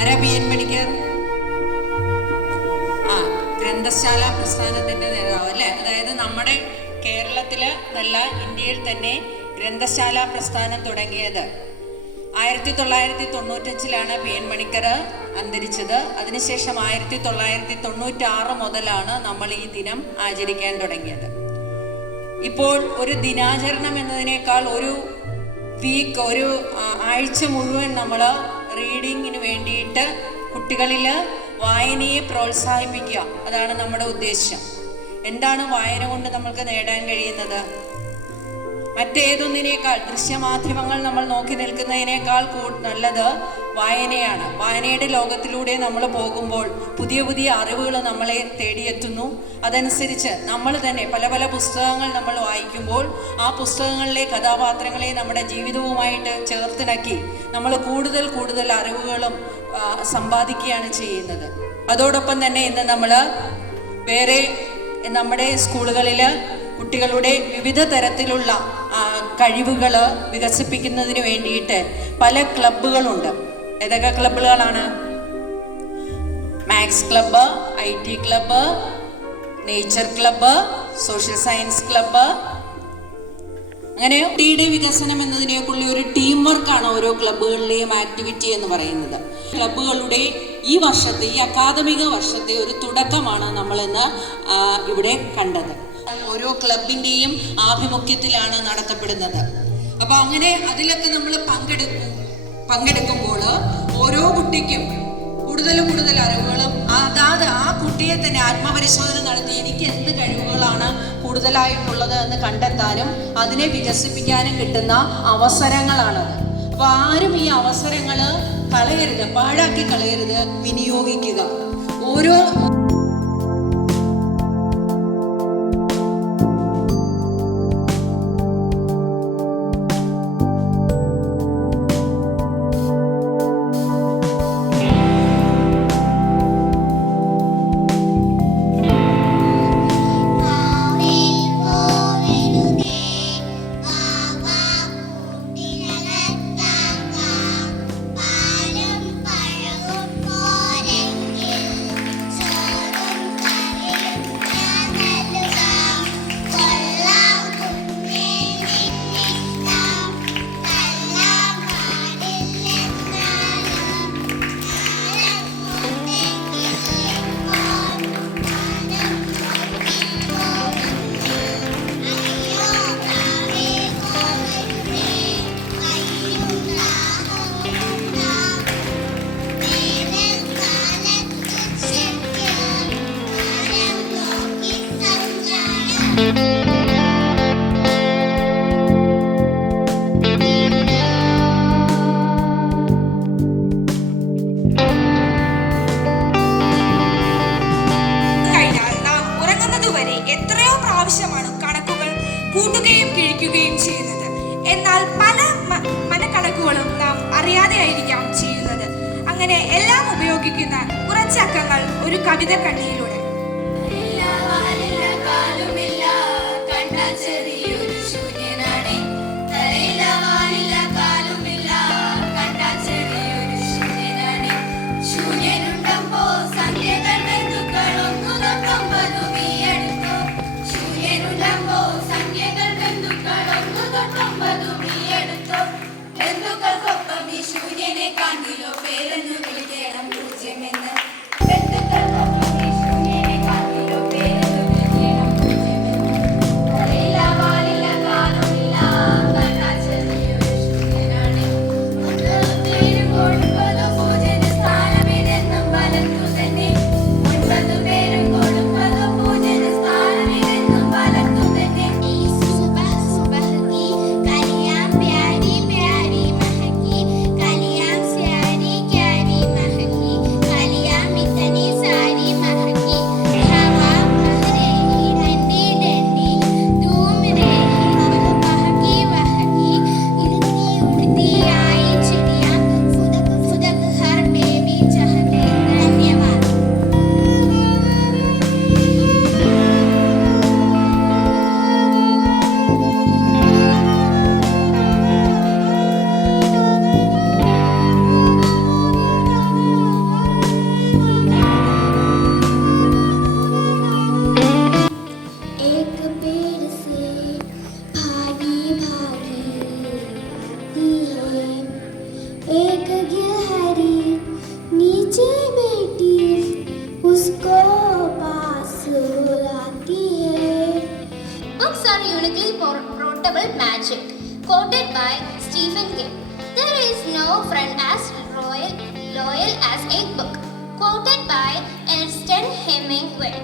ആരാ P N Panicker? ഗ്രന്ഥശാല പ്രസ്ഥാനത്തിൻ്റെ നേതാവ് അല്ലേ? അതായത് നമ്മുടെ കേരളത്തിൽ നല്ല ഇന്ത്യയിൽ തന്നെ ഗ്രന്ഥശാല പ്രസ്ഥാനം തുടങ്ങിയത് 1995 പി എൻ പണിക്കർ അന്തരിച്ചത്. അതിനുശേഷം 1996 മുതലാണ് നമ്മൾ ഈ ദിനം ആചരിക്കാൻ തുടങ്ങിയത്. ഇപ്പോൾ ഒരു ദിനാചരണം എന്നതിനേക്കാൾ ഒരു ആഴ്ച മുഴുവൻ നമ്മൾ റീഡിങ്ങിന് വേണ്ടിയിട്ട് കുട്ടികളിൽ വായനയെ പ്രോത്സാഹിപ്പിക്കുക, അതാണ് നമ്മുടെ ഉദ്ദേശം. എന്താണ് വായന കൊണ്ട് നമ്മൾക്ക് നേടാൻ കഴിയുന്നത്? മറ്റേതൊന്നിനേക്കാൾ ദൃശ്യമാധ്യമങ്ങൾ നമ്മൾ നോക്കി നിൽക്കുന്നതിനേക്കാൾ നല്ലത് വായനയാണ്. വായനയുടെ ലോകത്തിലൂടെ നമ്മൾ പോകുമ്പോൾ പുതിയ പുതിയ അറിവുകൾ നമ്മളെ തേടിയെത്തുന്നു. അതനുസരിച്ച് നമ്മൾ തന്നെ പല പല പുസ്തകങ്ങൾ നമ്മൾ വായിക്കുമ്പോൾ ആ പുസ്തകങ്ങളിലെ കഥാപാത്രങ്ങളെ നമ്മുടെ ജീവിതവുമായിട്ട് ചേർത്തിണക്കി നമ്മൾ കൂടുതൽ കൂടുതൽ അറിവുകളും സമ്പാദിക്കുകയാണ് ചെയ്യുന്നത്. അതോടൊപ്പം തന്നെ ഇന്ന് നമ്മൾ വേറെ നമ്മുടെ സ്കൂളുകളിൽ കുട്ടികളുടെ വിവിധ തരത്തിലുള്ള കഴിവുകൾ വികസിപ്പിക്കുന്നതിന് വേണ്ടിയിട്ട് പല ക്ലബ്ബുകളുണ്ട്. ഏതൊക്കെ ക്ലബ്ബുകളാണ്? Maths club, IT club, nature club, social science club. അങ്ങനെ കുട്ടിയുടെ വികസനം എന്നതിനേക്കുള്ള ഒരു ടീം വർക്കാണ് ഓരോ ക്ലബ്ബുകളിലെയും ആക്ടിവിറ്റി എന്ന് പറയുന്നത്. ക്ലബ്ബുകളുടെ ഈ വർഷത്തെ, ഈ അക്കാദമിക വർഷത്തെ ഒരു തുടക്കമാണ് നമ്മളിന്ന് ഇവിടെ കണ്ടത്. ഓരോ ക്ലബിൻ്റെയും ആഭിമുഖ്യത്തിലാണ് നടത്തപ്പെടുന്നത്. അപ്പോൾ അങ്ങനെ അതിലൊക്കെ നമ്മൾ പങ്കെടുക്കുമ്പോൾ ഓരോ കുട്ടിക്കും കൂടുതൽ കൂടുതൽ അറിവുകളും അതാത് ആ കുട്ടിയെ തന്നെ ആത്മപരിശോധന നടത്തി എനിക്ക് എന്ത് കഴിവുകളാണ് കൂടുതലായിട്ടുള്ളത് എന്ന് കണ്ടെത്താനും അതിനെ വികസിപ്പിക്കാനും കിട്ടുന്ന അവസരങ്ങളാണത്. അപ്പോൾ ആരും ഈ അവസരങ്ങൾ കളയരുത്, പാഴാക്കി കളയരുത്, വിനിയോഗിക്കുക. ഓരോ കൂട്ടുകയും കിഴിക്കുകയും ചെയ്യുന്നത്. എന്നാൽ പല മനക്കണക്കുകളും നാം അറിയാതെയായിരിക്കാം ചെയ്യുന്നത്. അങ്ങനെ എല്ലാം ഉപയോഗിക്കുന്ന കുറച്ചക്കങ്ങൾ ഒരു കവിത കണ്ണിയിലൂടെ. ശൂന്യനെ കണ്ടിലോ പേരെന്നു വിളിക്കണം പൂജ്യമെന്ന്. मुझे बेटी उसको पास लाती है. Books are uniquely portable magic, quoted by Stephen King. There is no friend as loyal as a book, quoted by Ernest Hemingway.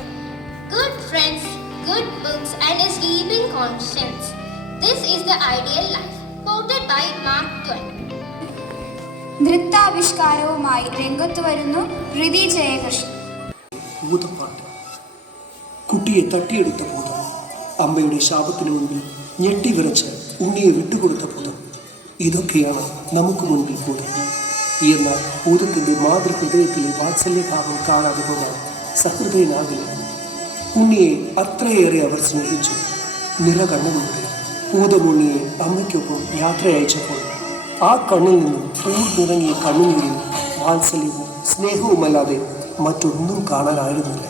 Good friends, good books, and a sleeping conscience. This is the ideal life, quoted by Mark Twain. നൃത്താവിഷ്കാരവുമായി രംഗത്ത് വരുന്നു ഹൃതി ജയകൃഷ്ണൻ. ഭൂതപ്പാട്ട്. കുട്ടിയെ തട്ടിയെടുത്ത ഭൂതം, അമ്മയുടെ ശാപത്തിനു മുൻപിൽ ഞെട്ടിവിറച്ച് ഉണ്ണിയെ വിട്ടുകൊടുത്ത ഭൂതം, ഇതൊക്കെയാണ് നമുക്ക് മുൻപിൽ ഭൂതം. എന്നാൽ ഭൂതത്തിന്റെ മാതൃഹൃദയത്തിലെ വാത്സല്യഭാവം കാണാതെ പോകാൻ സഹൃദയനാകില്ല. ഉണ്ണിയെ അത്രയേറെ അവർ സ്നേഹിച്ചു. നിറകണ്ണുകളുടെ ഭൂതമുണ്ണിയെ അമ്മയ്ക്കൊപ്പം യാത്രയച്ചപ്പോൾ ആ കണ്ണിൽ നിന്നും ഊർന്നിറങ്ങിയ കണ്ണുനീരിൽ വാത്സല്യവും സ്നേഹവുമല്ലാതെ മറ്റൊന്നും കാണാനായിരുന്നില്ല.